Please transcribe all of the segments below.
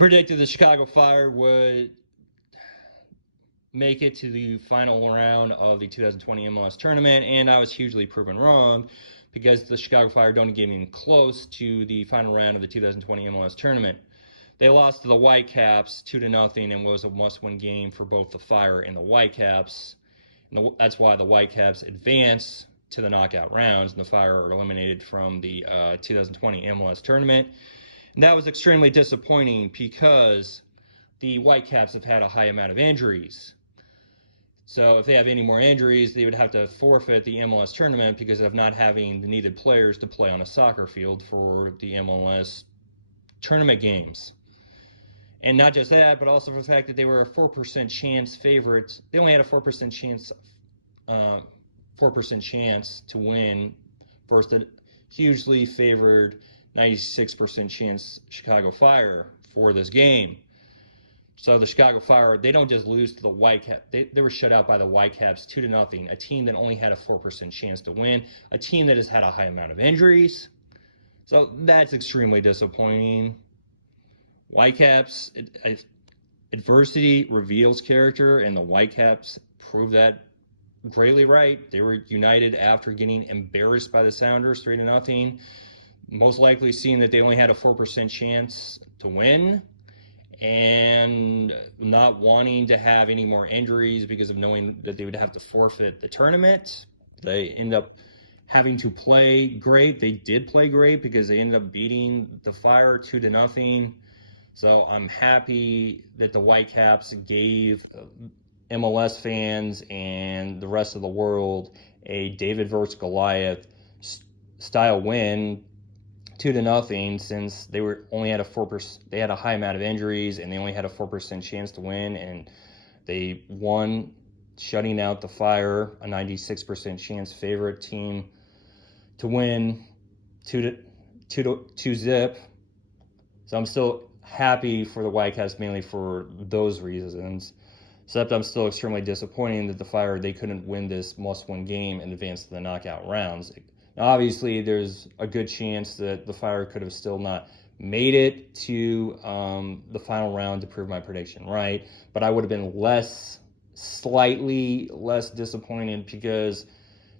predicted the Chicago Fire would make it to the final round of the 2020 MLS Tournament, and I was hugely proven wrong because the Chicago Fire don't get even close to the final round of the 2020 MLS Tournament. They lost to the Whitecaps 2-0 and was a must-win game for both the Fire and the Whitecaps. And that's why the Whitecaps advanced to the knockout rounds, and the Fire are eliminated from the 2020 MLS Tournament. And that was extremely disappointing because the Whitecaps have had a high amount of injuries. So if they have any more injuries, they would have to forfeit the MLS Tournament because of not having the needed players to play on a soccer field for the MLS Tournament games. And not just that, but also for the fact that they were a 4% chance favorites. They only had a 4% chance to win versus the hugely favored 96% chance Chicago Fire for this game. So the Chicago Fire, they don't just lose to the Whitecaps. They were shut out by the Whitecaps 2-0, a team that only had a 4% chance to win, a team that has had a high amount of injuries. So that's extremely disappointing. Whitecaps, adversity reveals character, and the Whitecaps proved that greatly right. They were united after getting embarrassed by the Sounders 3-0, most likely seeing that they only had a 4% chance to win, and not wanting to have any more injuries because of knowing that they would have to forfeit the tournament. They end up having to play great. They did play great because they ended up beating the Fire 2-0. So I'm happy that the Whitecaps gave MLS fans and the rest of the world a David versus Goliath style win, 2-0, since they were only had a 4%. They had a high amount of injuries and they only had a 4% chance to win, and they won, shutting out the Fire, a 96% chance favorite team to win 2-0. So I'm still happy for the Whitecaps, mainly for those reasons. Except I'm still extremely disappointed that the Fire, they couldn't win this must-win game and advance to the knockout rounds. Now, obviously, there's a good chance that the Fire could have still not made it to the final round to prove my prediction right, but I would have been slightly less disappointed because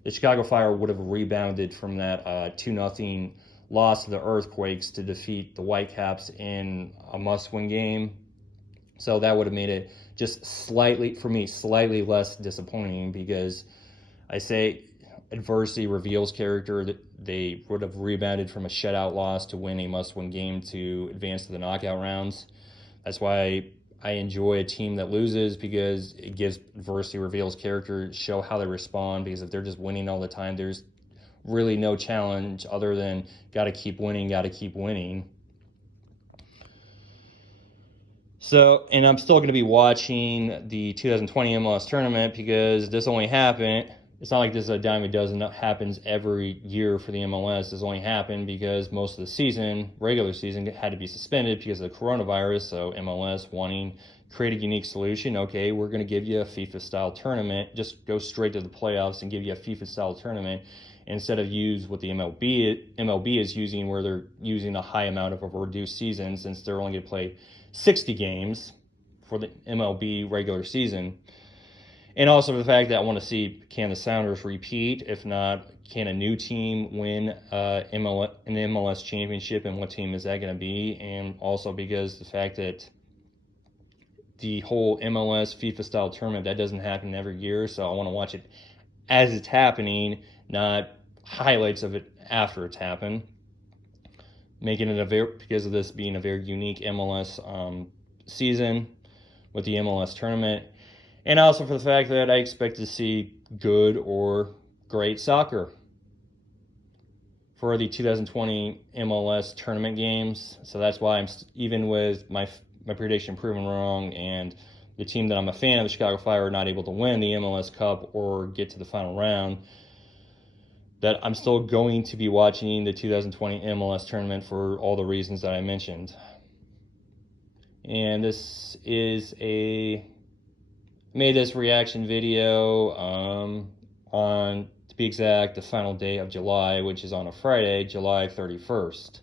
the Chicago Fire would have rebounded from that 2-0 loss to the Earthquakes to defeat the Whitecaps in a must-win game. So that would have made it just slightly less disappointing, because I say adversity reveals character. That they would have rebounded from a shutout loss to win a must-win game to advance to the knockout rounds. That's why I enjoy a team that loses, because it gives adversity reveals character, show how they respond, because if they're just winning all the time, there's really no challenge other than got to keep winning. So, and I'm still going to be watching the 2020 MLS Tournament because this only happened. It's not like this is a dime a dozen that happens every year for the MLS. This only happened because most of the season, regular season, had to be suspended because of the coronavirus. So MLS wanting to create a unique solution. Okay, we're going to give you a FIFA-style tournament. Just go straight to the playoffs and give you a FIFA-style tournament, instead of use what the MLB is using, where they're using a high amount of a reduced season, since they're only going to play 60 games for the MLB regular season. And also the fact that I want to see, can the Sounders repeat? If not, can a new team win an MLS championship, and what team is that going to be? And also because the fact that the whole MLS FIFA-style tournament, that doesn't happen every year, so I want to watch it as it's happening, not highlights of it after it's happened, making it because of this being a very unique MLS season with the MLS tournament, and also for the fact that I expect to see good or great soccer for the 2020 MLS tournament games. So that's why I'm, even with my prediction proven wrong, and the team that I'm a fan of, the Chicago Fire, are not able to win the MLS Cup or get to the final round, that I'm still going to be watching the 2020 MLS Tournament for all the reasons that I mentioned. And this is made this reaction video on, to be exact, the final day of July, which is on a Friday, July 31st.